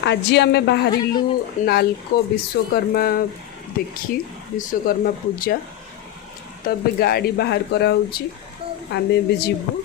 आज आम बाहरिलु नालको विश्वकर्मा देखी विश्वकर्मा पूजा तब गाड़ी बाहर करा आम भी जीवु।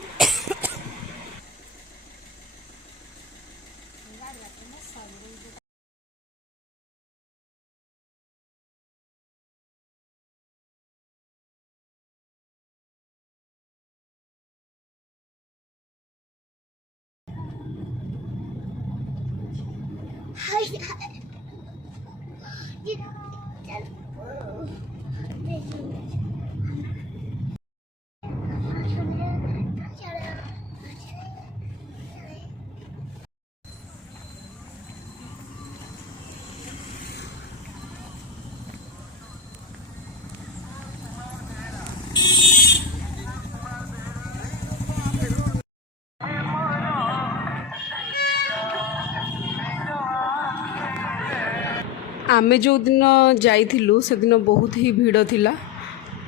आमे जो दिन जाइथिलु से दिन बहुत ही भीड़ थिला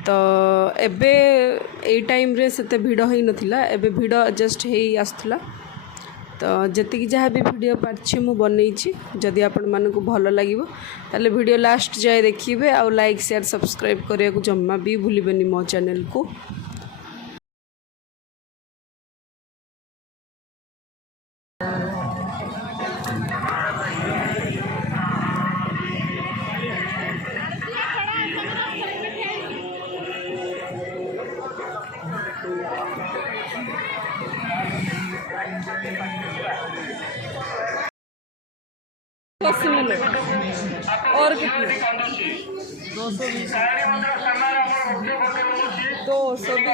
तो एबे ए टाइम रे सेते भीड़ होई नथिला एबे भीड़ जस्ट हेई आसथला तो जति जहाँ भी वीडियो पार्छि मु बनैछि जदि आपण मानको भलो लागिवो ताले वीडियो लास्ट जाय देखिबे आ लाइक शेयर सब्सक्राइब करिया को जम्मा भी भूलिबेनी मो चैनल को। और कितने 220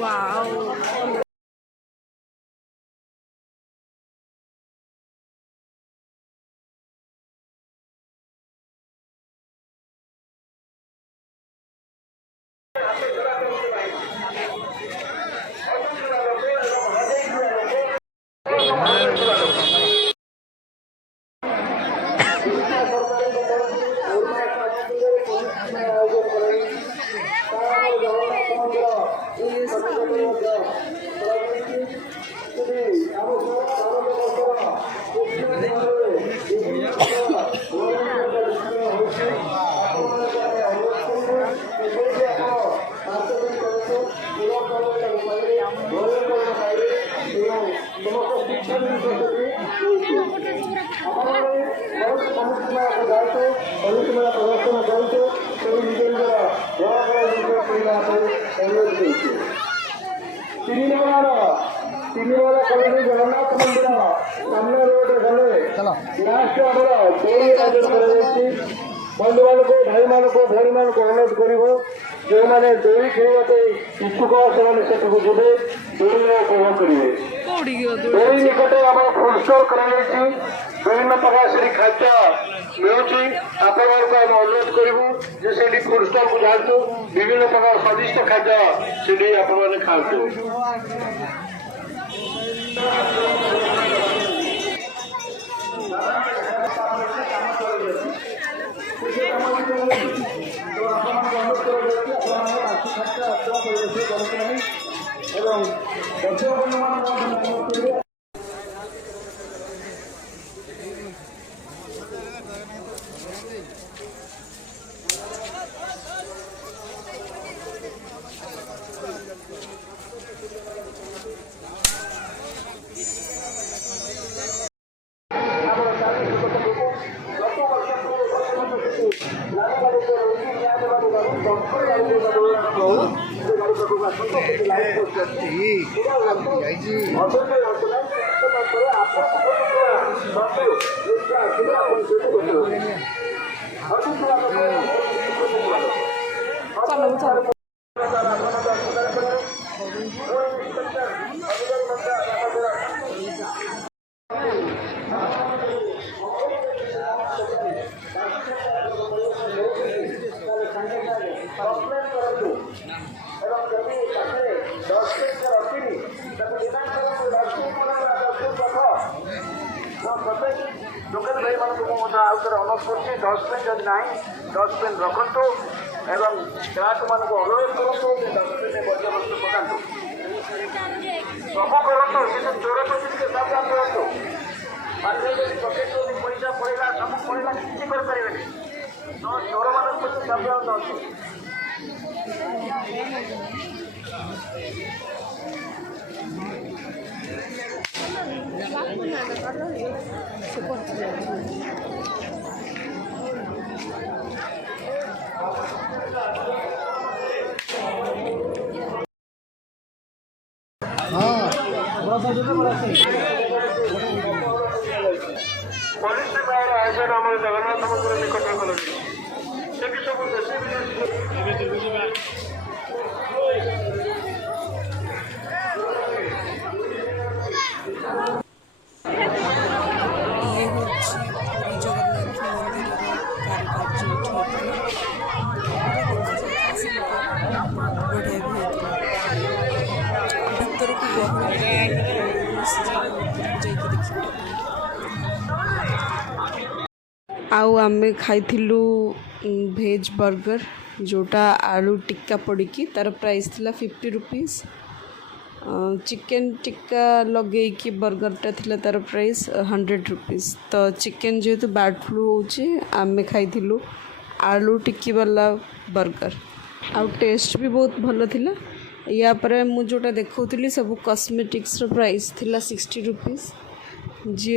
वाओ जगन्नाथ मंदिर सामने रोड गले लास्ट बंधु मान को भाई मान को भौणी मान को अनुरोध कर जो मैंने दोड़ी खेलवाते इच्छुक से जीवे दोड़ी उपभोग करेंगे। दोड़ी निकटे आम फुड स्टोर कर विभिन्न प्रकार से खाद्य मिलूँ आप अनुरोध करूँ से फुड स्टॉल को जातु विभिन्न प्रकार स्वादिष्ट खाद्य से आप खातु। ପାଖକୁ ଆସନ୍ତୁ କିଛି ଲାଇଭ୍ ପୋଷ୍ଟ ଅଛି ଅସୁବିଧା ଅଛି ନାହିଁ ପରେ ଆପଣ ଦୋକାନ ଭାଇମାନଙ୍କୁ ମୁଁ ମଧ୍ୟ ଆଉ ଥରେ ଅନୁରୋଧ କରୁଛି ଡଷ୍ଟବିନ୍ ଯଦି ନାହିଁ ଡଷ୍ଟବିନ୍ ରଖନ୍ତୁ ଏବଂ ଗ୍ରାହକମାନଙ୍କୁ ଅନୁରୋଧ କରନ୍ତୁ ଯେ ଡଷ୍ଟବିନ୍ରେ ବର୍ଜ୍ୟବସ୍ତୁ ପକାନ୍ତୁ ସବୁ କରନ୍ତୁ କିନ୍ତୁ ଚୋର ପ୍ରତି ଟିକେ ସାବଧାନ କରନ୍ତୁ ପାଖରେ ଯଦି ପକେଟ ଯଦି ପଇସା ପଡ଼ିଲା ସବୁ ପଡ଼ିଲା କିଛି କରିପାରିବେନି ତ ଚୋରମାନଙ୍କ ପ୍ରତି ସାବଧାନ ରହନ୍ତୁ ପୋଲିସ ବାହାର ଆୟୋଜନ ଆମର ଜଗନ୍ନାଥ ମନ୍ଦିର ନିକଟରେ କଲେଣି ସେଠି ସବୁ ଦେଶୀ आउ आमे खाइथिलु भेज बर्गर जोटा आलू टिक्का पड़िकी तार प्राइस थिला 50 रुपीस चिकेन टिक्का लगे कि बर्गरटा थिला तार प्राइस 100 रुपीस तो चिकेन जेहेतु बर्ड फ्लू होचे आमे खाइथिलु आलू टिक्की वाला बर्गर आउ टेस्ट भी बहुत भलो थिला या पर मु जोटा देखौथिली सब कॉस्मेटिक्स रो प्राइस थिला 60 रुपीस जे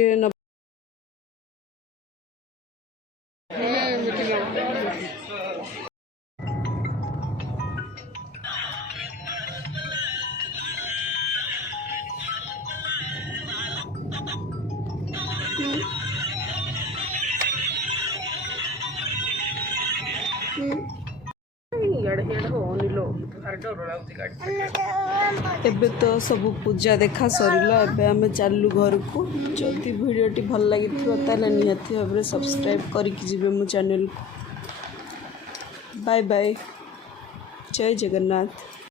एबे तो सब पूजा देखा सरला एबे आमे चालू घर को जदि वीडियोटी भल लगी ताले निहाती भाव सब्सक्राइब करके जिबे मो चैनल को बाय बाय जय जगन्नाथ।